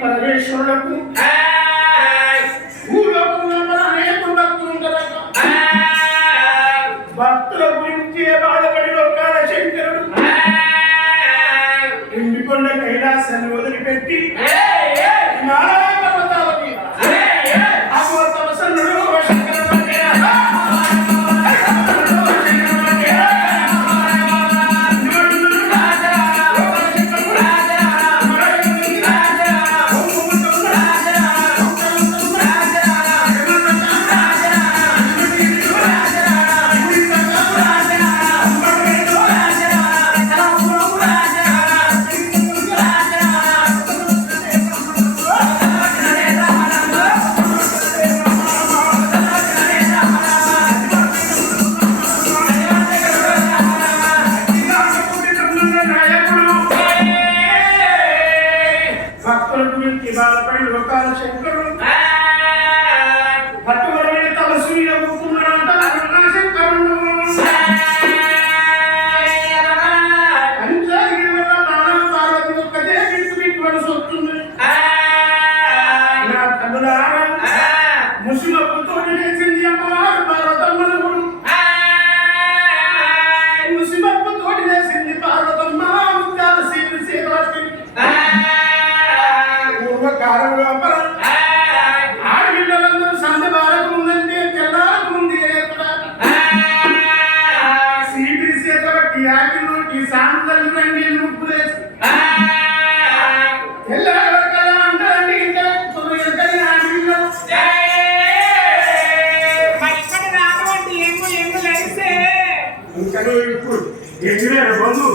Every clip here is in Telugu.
పరమేశ్వరులకు భక్తుల గురించి బాధపడి లోకాల శంకరుడు ఎండికొండ కైలాసాన్ని వదిలిపెట్టి నారాయణ పర్వతాల మీద తమసన్నుడు బాధపడి లోకాల శంకరుడు భక్తులైన తపస్విగా కూర్చున్నాడంట శంకరుడు పంచాగిరి పార్వతి ఒక్కదే గిట్టు మనసు వస్తుంది నా తల్లులారా ముసిమప్పుతో లేచింది అమ్మవారు పార్వతమ్మను ముసిమప్పుతో లేచింది పార్వతమ్మ ముత్యాల శ్రీ సేవాకి కాలంలో ఆడపిల్లలందరూ సంధి బాలకు ఉందంటే తెల్లారకు ఉంది సీపీ చేతబట్టి ఆకిలోకి సాంతలు రంగి ముప్పులేసి తెల్లారకలా అంటారండి ఇంకా ఇంకా ఇప్పుడు ఎగిరారు బంధు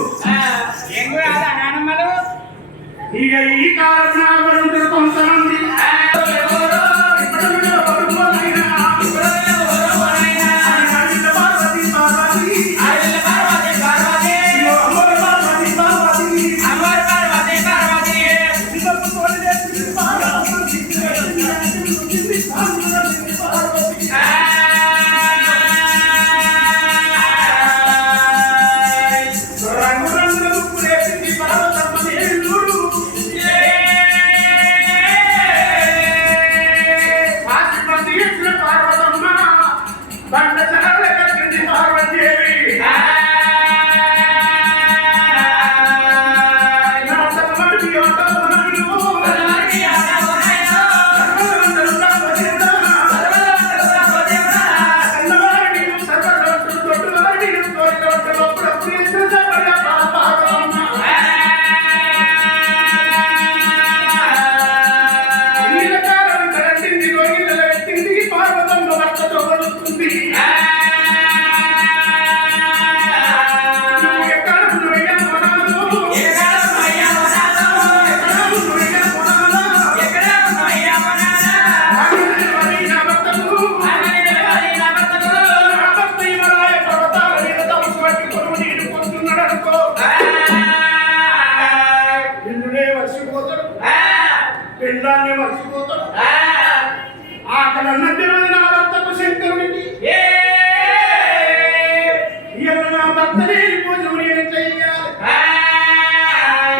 ఇక ఈ కాలం కొంతమంది పిల్లాన్ని మర్చిపోతాడు ఆకలి అన్నది నా భర్తకు శంకరునికి ఇవాళ నా భర్త లేని పూజలు నేను చెయ్యాలి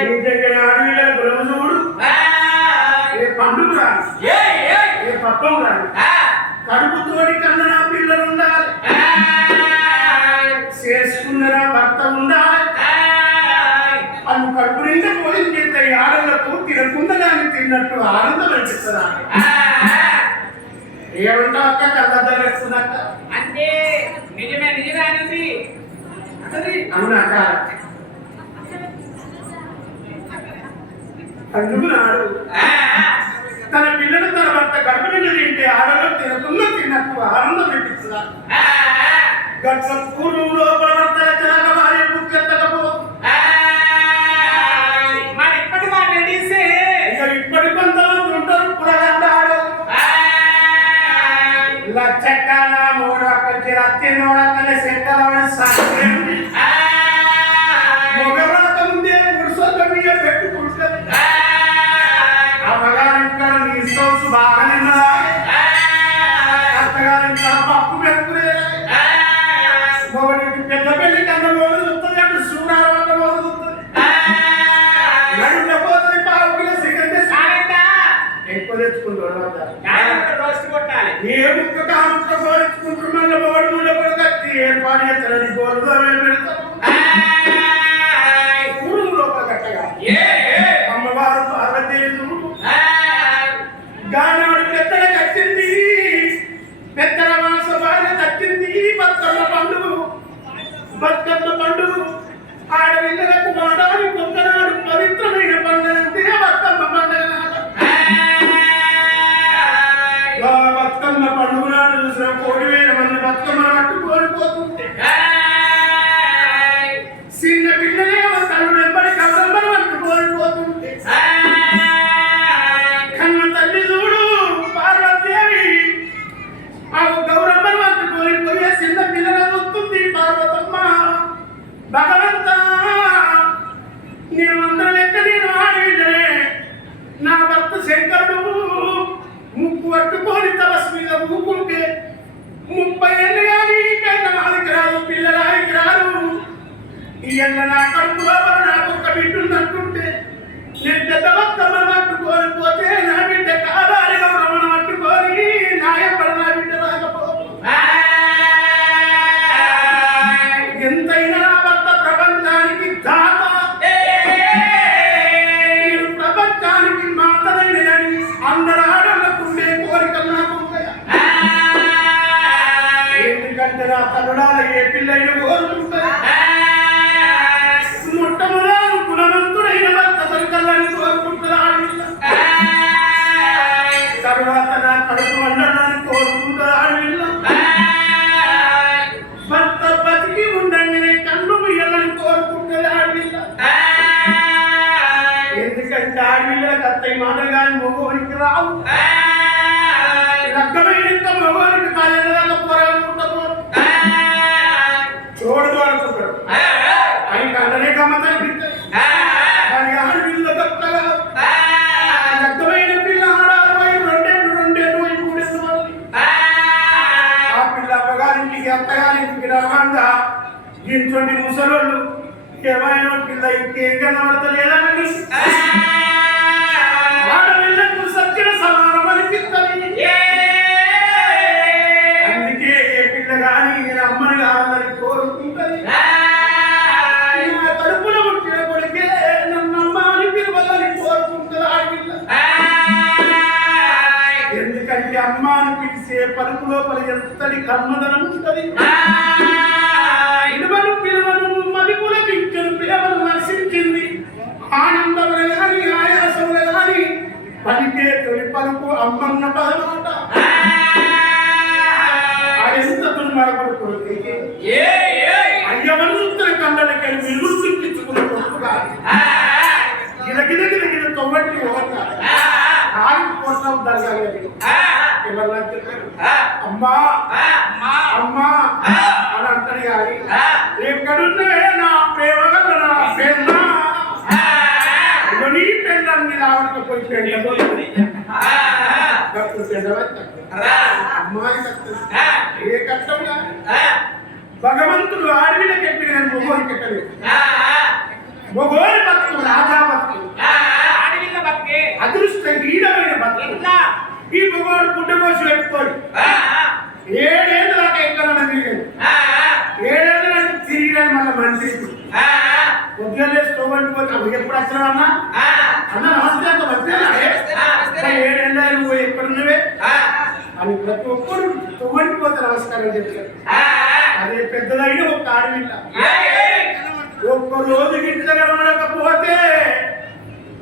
నీ దగ్గర అడవిల గురవు చూడు ఏ పండుగ రాని ఏ పప్పం రాని కడుపుతోటి కన్న నా పిల్లలు ఉండాలి చేసుకున్న నా భర్త ఉండాలి అను కడుపు నిండా భోజనం చేస్తే ఆడలకు తినకుండా దాన్ని తిన్నట్టు ఆనందం అనిపిస్తుందా ఏమంటావు అక్క కళ్ళద్దాలు వేస్తున్నాక అంటే నిజమే అనేది అవునాక అందుకు నాడు తన పిల్లలు తన భర్త కడుపు నిండా తింటే ఆడలో తినకుండా తిన్నట్టు ఆనందం అనిపిస్తుందా గట్ల పూర్వం లోపల భర్త రచనక భార్య ముఖ్యతకపో మరి ఇప్పటి మాట నడిస్తే ఇప్పటి కొంతమంది ఉంటారు పురగండాడు లచ్చక్కన మూడొక్కటి రత్తినోడక్కనే సెక్కలవడ సాధ్యం మొగరాత ముందే పురుషుల మీద పెట్టుకుంటుంది అమ్మగారింట్లో నీ సోసు బాగానే అత్తగారింట్లో పప్పు పెట్టుకునే మొగడికి పెద్ద పెళ్లి కన్నా మొదలుతుంది అంటే సూడాల వల్ల మొదలుతుంది నడుండ పోతుంది పావుకి సిగరెట్ ఎక్కువ తెచ్చుకుంటాడు రోజు కొట్టాలి ఏ ముక్క కాముక్క కోరించుకుంటున్నా మొగడు ముందు కూడా కట్టి ఏర్పాటు చేస్తారని గోరుగా పెడతారు ఊరు లోపల కట్టగా అమ్మవారు పార్వతీయుడు గానాడు పెద్దల కట్టింది పెద్దల మాస బాగా కట్టింది బతుకమ్మ పండుగ ఆడవిళ్ళకు మాడాలి పొంగనాడు పవిత్రమైన పండుగ బతుకమ్మ పండుగ బతుకమ్మ పండుగ నాడు చూసిన 1,000 మంది బతుకమ్మను పట్టు కోల్పోతుంటే చిన్న పిల్లలే తల్లు వెంబడి కమ్మను పట్టు కోల్పోతుంటే కన్న తల్లి చూడు పార్వతీదేవి ఆ గౌరమ్మను పట్టు కోల్పోయే చిన్న పిల్లల వస్తుంది పార్వతమ్మ భగవంతా నేను అందరం లెక్క నేను ఆడేళ్ళే నా భర్త శంకరుడు ముక్కు పట్టుకొని తపస్సు మీద ఊకుంటే 30 ఏళ్ళు కానీ పెద్ద మాదికి రాదు పిల్లలానికి రాదు ఈ ఎల్ల నా కడుపు లోపల నాకు ఒక బిడ్డ ఉందంటుంటే నేను పెద్ద భక్తమ్మను పట్టుకొని పోతే నా బిడ్డ కాదాలి గౌరమ్మను పట్టుకొని నాయపడ నా బిడ్డ రాకపోదు ఎంతైనా నా భర్త ప్రపంచానికి దాత నేను ప్రపంచానికి మాతనైనని అందరు ఆడళ్ళకుండే కోరికలు నాకు ఎందుకంటే నా తల్లుడాల ఏ పిల్లైన కోరుకుంటారు మొట్టమొదలు గుణవంతుడైన భర్త దొరకల్లని కోరుకుంటారు తరువాత నా కడుపు వండడాన్ని కోరుకుంటారు ఆడవిల్ల భర్త బతికి ఉండగానే కన్ను ముయ్యాలని కోరుకుంటారు ఆడవిల్ల ఎందుకంటే ఆడవిళ్ళకి అత్తయ్య మాటలు కానీ మగవానికి రావు రకమైన మగవానికి కాలేదాకా పోరాడుకుంటారు చూడదు అనుకుంటారు అని కంటనే గమ్మతాలు పిస్తాయి కానీ ఆడవిల్ల గొప్పగా రకమైన పిల్ల ఆడాలి 2 ఏళ్ళు 3 ఏళ్ళు ఆ పిల్ల అమ్మగారింటికి అత్తగారింటికి రాగా ఇంటి ముసలోళ్ళు ఏమైనా పిల్ల ఇంకేం కనబడతలేదని ఆడపిల్లకు సత్యన సమానం అనిపిస్తుంది అందుకే ఏ పిల్ల కానీ నేను అమ్మని కావాలని కోరుకుంటుంది నా కడుపులో పుట్టిన కొడుకే నన్ను అమ్మ అని పిలవాలని కోరుకుంటుంది ఆడపిల్ల ఎందుకంటే అమ్మ అని పిలిచే పలుకు లోపల ఎంతటి కమ్మదనం ఉంటుంది పిలువను మదిపుల పిక్కలు పిలవను నశించింది ఆనందములు కానీ ఆయాసములు కానీ పలికే తొలి పలుకు అమ్మన్న పదమాట ఎంత దుర్మార్గుడు కొడుకు అయ్యవను చూస్తున్న కళ్ళకి విలువలు చూపించుకున్న కొడుకు కాదు గిరగిర తొవ్వట్టి ఆడికి కోసం జరగాలి అమ్మా అమ్మా అని అంటాడు కానీ ఎక్కడున్నే నా ప్రేమ నా ప్రేమ నీ పెళ్ళని రావడానికి పోయి బాధ్యత వస్తుంది. ఏ కష్టం కాదు. భగవంతుడు ఆడవిళ్ళకి ఎక్కిన మొగోరికి ఎక్కలేదు. మొగోరి బతుకు రాజా బతుకు, ఆడవిల్ల బతికే అదృష్ట హీనమైన బతుకు. ఈ మొగోడు పుట్టకోసి పెట్టుకోడు. 7 ఏళ్ళు దాకా ఎక్కడన్నా తిరిగాడు. 7 ఏళ్ళు దాకా తిరిగినాడు. మళ్ళీ మంచి పొద్దున్నే స్టోవంటి పోతావు. ఎప్పుడు వచ్చినావన్నా? అన్న నమస్తే అంత మంచిగా 7 ఏళ్ళు నువ్వు ఎక్కడున్నవే అని ప్రతి ఒక్కరు తొవ్వంటి పోతే నమస్కారం చెప్తారు. అదే పెద్దదైన ఒక ఆడవిల్ల ఒక్క రోజు ఇంటి దగ్గర ఉండకపోతే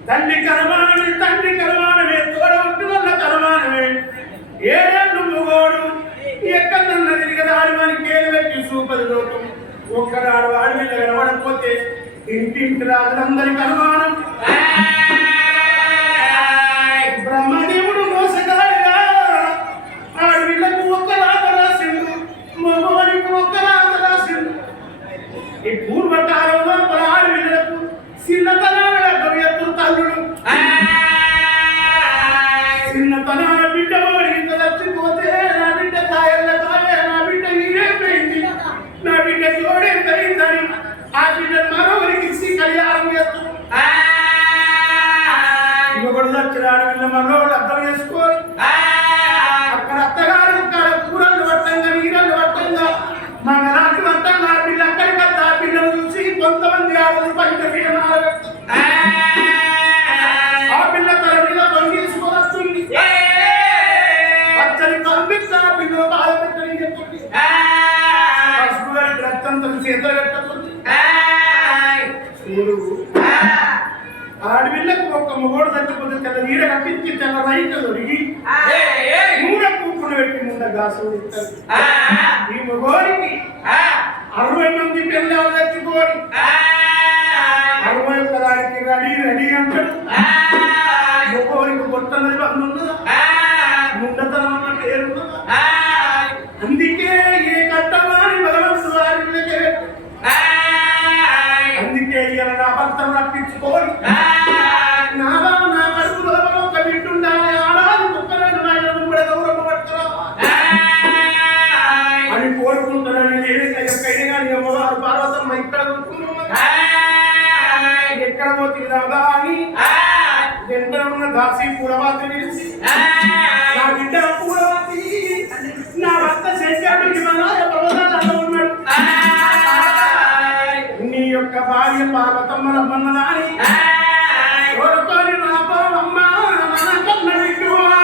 తండ్రి కరమానమే, తండ్రి కరమానమే, తోడవుట్టు వల్ల కరమానమే. 7 ఏళ్ళు మొగోడు ఎక్కడన్నా తిరిగి ఆడవానికి ఏలు పెట్టి చూపది లోకం. ఒక్కనాడు ఆడవిల్ల కనబడకపోతే ఇంటింటి రాజులందరికీ అనుమానం. బ్రహ్మదేవుడు మోసగాడిగా ఆడవిళ్ళకు ఒక్క రాత రాసిండు, మగవానికి ఒక్క రాత రాసిండు. ఈ పూర్వకాలంలో ఆడవిళ్ళకు చిన్నతనాల ఎత్తులు తల్లుడు, చిన్నతనాల బిడ్డ ఇంత చచ్చిపోతే నా బిడ్డ కాయల్ల కాయ, నా బిడ్డ ఈరేపోయింది, నా బిడ్డ జోడేంతైందని ఆ బిడ్డ మరొకరికి ఇచ్చి కళ్యాణం చేస్తూ ఇంకొకటి వచ్చిన ఆడపిల్ల మనోళ్ళు అర్థం చేసుకోవాలి. అక్కడ అత్తగారు కూరలు పట్టంగా, నీరలు పట్టంగా, మన రాత్రి పట్టంగా ఆ పిల్ల అక్కడికి వద్ద ఆ పిల్లను చూసి కొంతమంది ఆడలు పైన పీడనాలు ఆ పిల్ల తన మీద తొలగించుకోవస్తుంది. పచ్చని పంపిస్తా ఆ పిల్లలు బాధ పెట్టని చెప్తుంది. పసుపు గారి రక్తంతో చేతులు పెట్టతుంది. ఆడపిల్లకు ఒక్క మొగోడు చచ్చిపోతే తెల్ల నీడ కట్టించి తెల్ల రైతు దొరికి మూడ పూకులు పెట్టి ముంద గాసు ఇస్తారు. ఈ మొగోడికి 60 మంది పిల్లలు చచ్చిపోయి 61 దానికి రెడీ రెడీ అంటాడు. మొగోడికి కొట్టన్నది బంధు ఉన్నదా, ముండతనం అన్న పేరున్నదా? అందుకే ఏ కట్టమాని భగవంతుడు ఆడపిల్లకే పెట్టు. అందుకే ఇలా నా భర్తను రప్పించుకోని నా కడుపు లోపల ఒక బిడ్డుండాలి, ఆడాలి ముక్కలను నాయనను కూడా గౌరవ పడతారా అని కోరుకుంటానని నేను ఎక్కడైనా కానీ అమ్మవారు పార్వతమ్మ ఇక్కడ ఎక్కడ పోతుంది రాదా అని ఎంత ఉన్న దాసి పూలవాతి పిలిచి నా బిడ్డ పూలవాతి నా భర్త చేశాడు హిమాలయ పర్వతాలలో ఉన్నాడు, నీ యొక్క భార్య పార్వతమ్మ రమ్మన్నదాని కోరుకొని రాబోవమ్మ మన కన్న బిడ్డువా.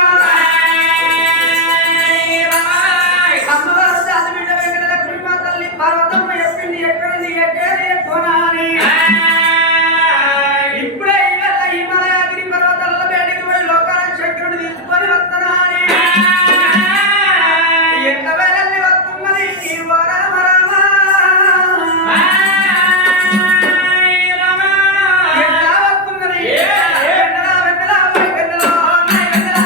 అమ్మవారు దాని బిడ్డ వెంకటలక్ష్మి మా తల్లి పార్వతమ్మ చెప్పింది ఎక్కడిది ఎక్కడి కొనాలి. ఇప్పుడే ఇవాళ హిమాలయగిరి పర్వతాల బయటికి పోయి లోకాల శంకరుని తీసుకొని వస్తున్నాని. ఎంత వేళల్ని వస్తున్నది రామ రామ ఎట్లా వస్తున్నది వెంటలా వెంటలా వెంటలా వెంటలా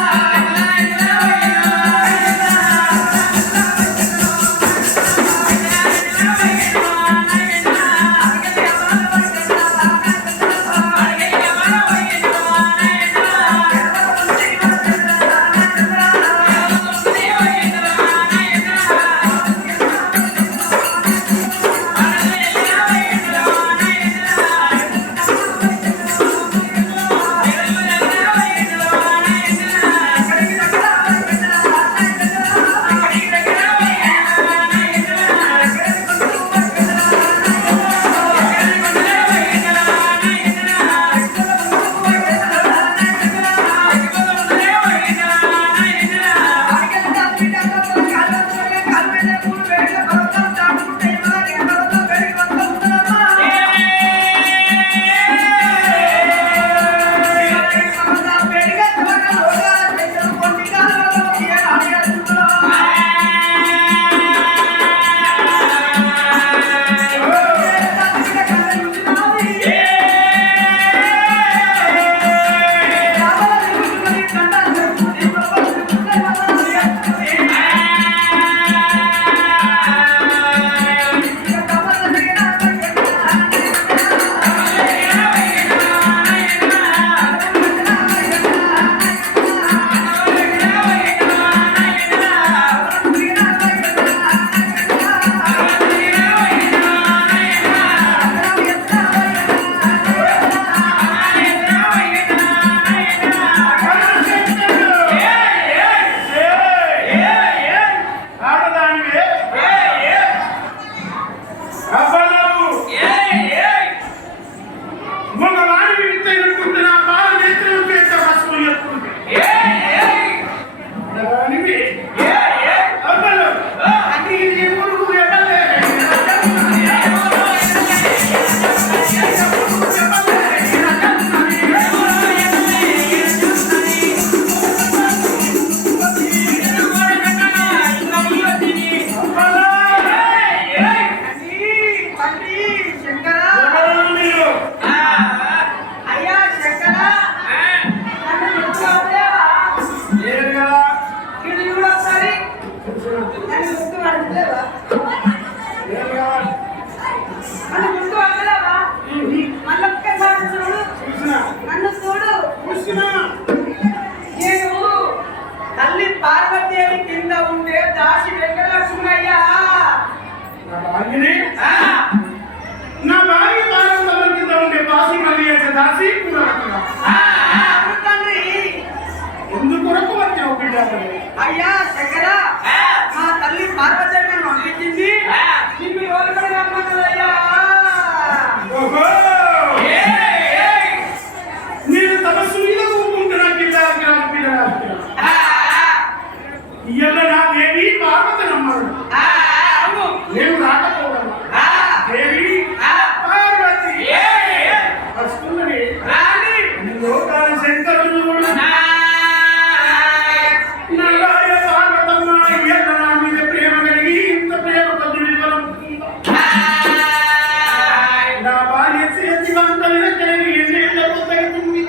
ఇది నా భార్య పార్వతమ్మ కింద ఉండే బాసి మళ్ళీ దాసి కూడా అవును తండ్రి. ఎందుకు కొరకు వచ్చావు బిడ్డ అయ్యా శంకర, మా తల్లి పార్వతమ్మను పంపించింది నిన్ను లోపలికి రమ్మన్నదయ్యా. ఓహో నేను తపస్సు మీద కూకుంటున్నా పిల్ల ఇయ్యాల నా దేవి పార్వతి నమ్మడు నేను రాకపోవడం దేవి పార్వతి వస్తున్నది లోకాల శంకరుడు నా భార్య పార్వతమ్మ ఇయ్యాల నా మీద ప్రేమ కలిగి ఇంత ప్రేమ కొద్ది విలువలుంటుందా నా భార్య చేతివంతమైన కలిగి ఎన్నేళ్లకు తగ్గుతుంది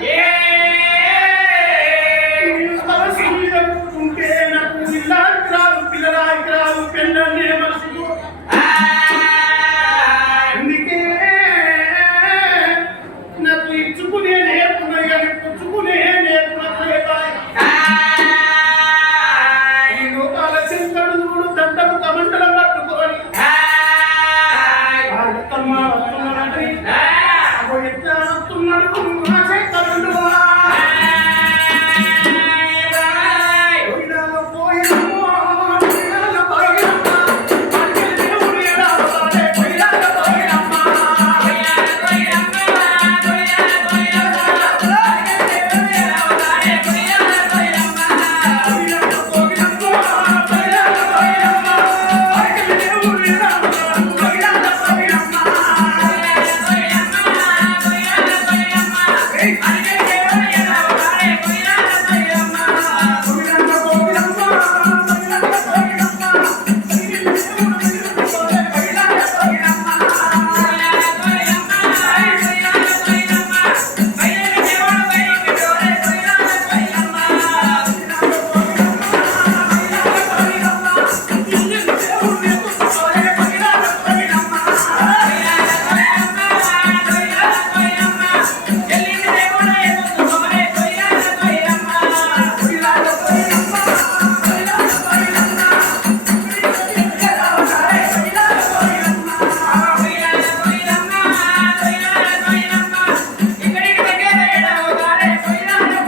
నేను తపస్సు మీద కూకుంటే నాకు ఇల్లానికి రాదు పిల్లలానికి రాదు పెళ్ళన్నే మనసు అందుకే నాకు ఇచ్చుకునే నేర్పున్నాయి కానీ పుచ్చుకునే నేర్పునట్లేపాయి ఈ లోకాల శంకరుడు దండము కమండలం పట్టుకొని పార్వతమ్మ వస్తున్నాడని అగో ఎట్లా వస్తున్నాడు నా శంకరుడు పోయినాలో పోయినమ్మో, పోయినాలో పోయినమ్మ, అడిగిన దేవుడు ఎలా వస్తాడే, పోయినాలో పోయినమ్మ. పోయినాలో పోయినమ్మో, పోయినాలో పోయినమ్మ, అడిగిన దేవుడు ఎలా వస్తాడు, పోయినాలో పోయినమ్మ. పోయినాలో పోయినమ్మ, పోయినాలో పోయినమ్మ, అడిగిన దేవుడు ఎలా వస్తాడే, పోయినాలో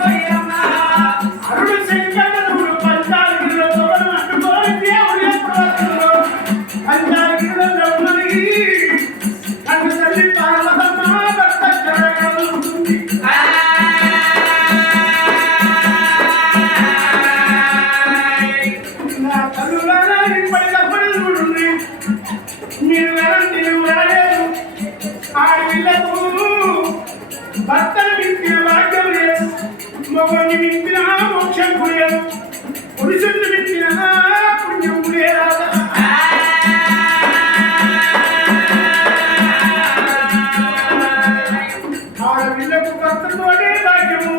పోయినమ్మ. అరుడు శంకరుడు పంచాలగిరిలో తోడు అడ్డుకోని దేవుడు ఎప్పుడు వస్తుందో పంచాలగిరిలో ఉన్నది నన్ను తల్లి పార్వతమ్మ భర్త జరగలుగుతుంది నా తల్లులారా ఇప్పటికప్పుడు చూడండి మీరు వెళ్ళండి నువ్వు వెళ్ళలేదు ఆడపిల్లకు భర్తను మించిన భాగ్యం లేదు మొగని మించిన మోక్షం లేదు పురుషుని మించిన పుణ్యం లేదా ఆడపిల్లకు భర్తతోనే భాగ్యము